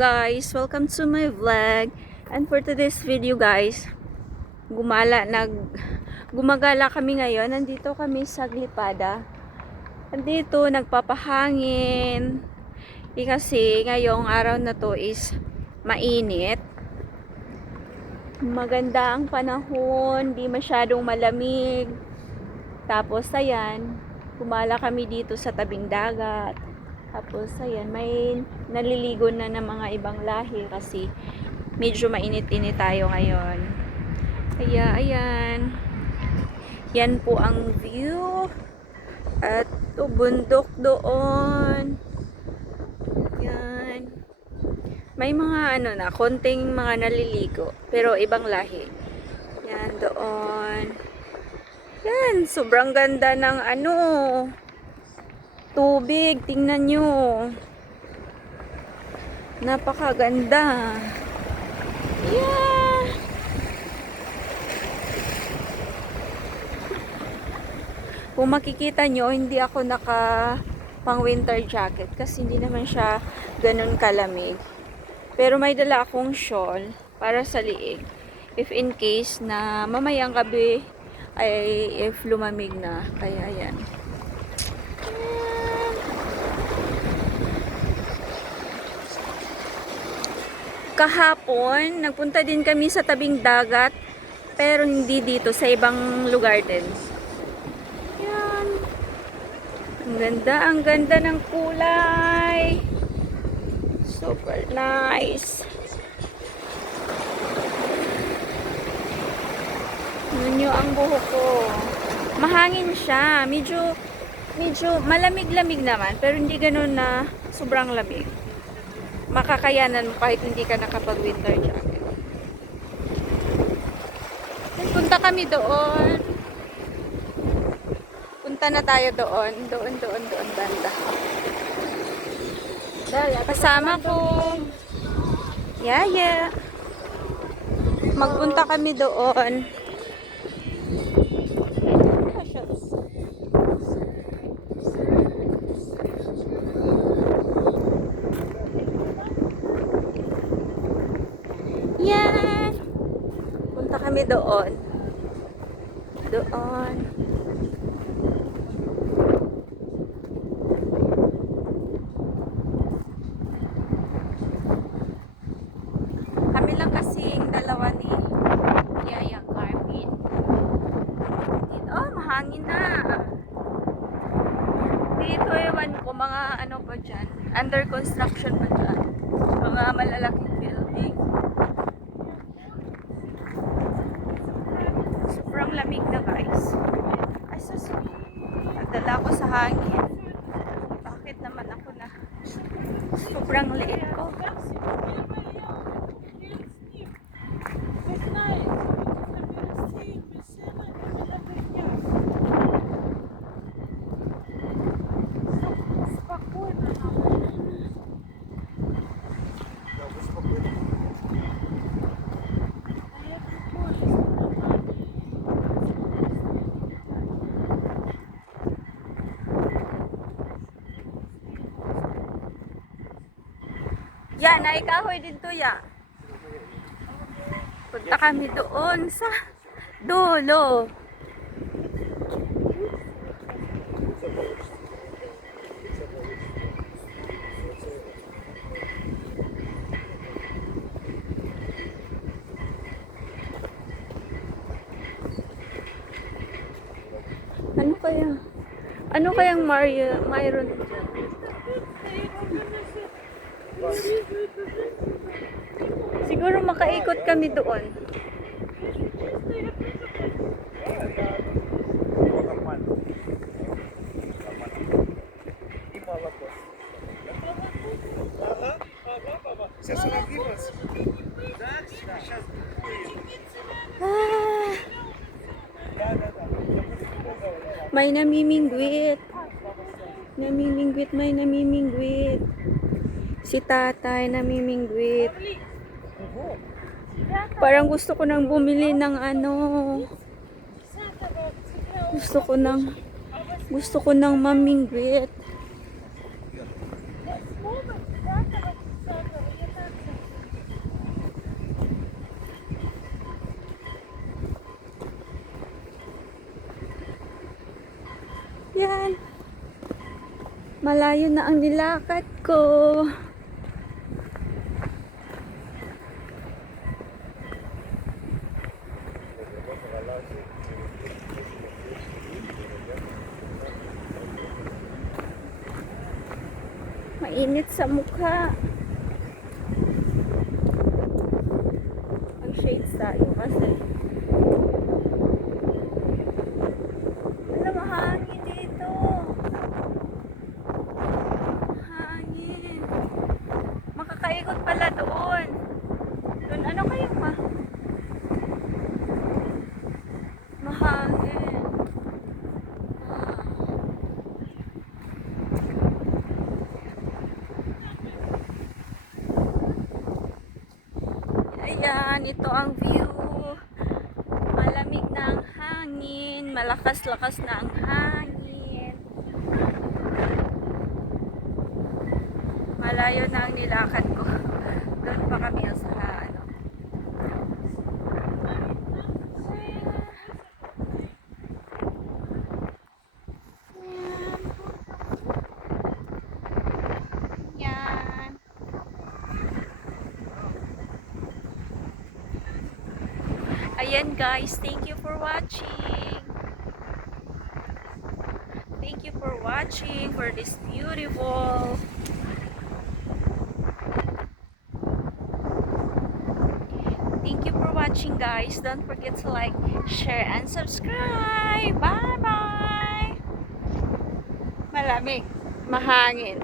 guys, welcome to my vlog. And for today's video guys, gumagala kami ngayon. Nandito kami sa Glipada. Nandito nagpapahangin. Kasi ngayong araw na to is mainit. Maganda ang panahon, di masyadong malamig. Tapos ayan, gumala kami dito sa tabing dagat. Tapos ayan, may naliligo na ng mga ibang lahi kasi medyo mainit-init tayo ngayon. Kaya ayan, yan po ang view. At bundok doon. Yan. May mga konting mga naliligo, pero ibang lahi. Yan doon. Yan, sobrang ganda ng tubig, tingnan nyo. Napakaganda. Yeah. Kung makikita nyo, hindi ako naka pang winter jacket kasi hindi naman siya ganun kalamig. Pero may dala akong shawl para sa liig. If in case na mamayang gabi ay if lumamig na. Kaya yan. Kahapon, nagpunta din kami sa tabing dagat, pero hindi dito, sa ibang lugar din. Yan. Ang ganda ng kulay. Super nice. Tingnan nyo ang buhok ko. Mahangin siya. Medyo malamig-lamig naman, pero hindi ganun na sobrang lamig. Makakayanan mo kahit hindi ka nakapag-winter jacket. Punta kami doon. Punta na tayo doon. Doon banda. Kasama ko. Yaya. Magpunta kami doon. Yan. Punta kami doon. Doon. Kami lang kasing dalawa ni Yaya Carmen. Oh, mahangin na. Dito ewan ko mga pa dyan. Under construction pa dyan. Mga malalaking building. Sobrang lamig na guys. Ay sus. Nagdala ko sa hangin. Bakit naman ako na sobrang liit ko. Yan, naikahoy din to ya. Punta kami doon sa dulo. Ano kayang mayroon dyan? Siguro makaikot kami doon. May namimingwit. May namimingwit. Si tatay namimingwit. Parang gusto ko nang bumili ng gusto ko nang mamingwit. Yan. Malayo na ang nilakad ko. Mainit sa mukha. Mag-shades tayo kasi alam, mahangin dito. Hangin. Makakaikot pala doon. Doon ano kayo mahangin. Ayan, ito ang view. Malamig na ang hangin. Malakas-lakas na ang hangin. Malayo na ang nilakad ko. Doon pa kami sa ano. Yan. Ayan guys, thank you for watching. Thank you for watching for this beautiful Thank you for watching guys. Don't forget to like, share, and subscribe. Bye bye. Malamig, mahangin.